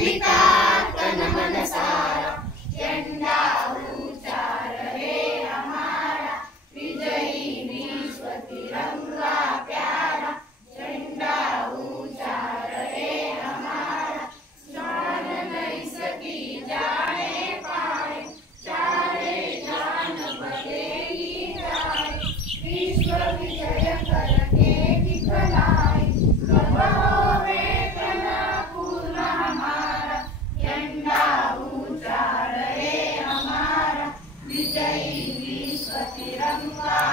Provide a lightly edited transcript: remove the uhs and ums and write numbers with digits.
भूमिका तन मन सारा, झंडा ऊंचा रहे हमारा, विजयी विश्व तिरंगा प्यारा, झंडा ऊंचा रहे हमारा, शान नहीं सकी जाने पाए, चारे जान बदलेगी जाए, विश्व विजय करके दिखलाए, कब होवे तना पूर्ण हमारा, झंडा ऊंचा रहे हमारा, विजयी विश्व तिरंगा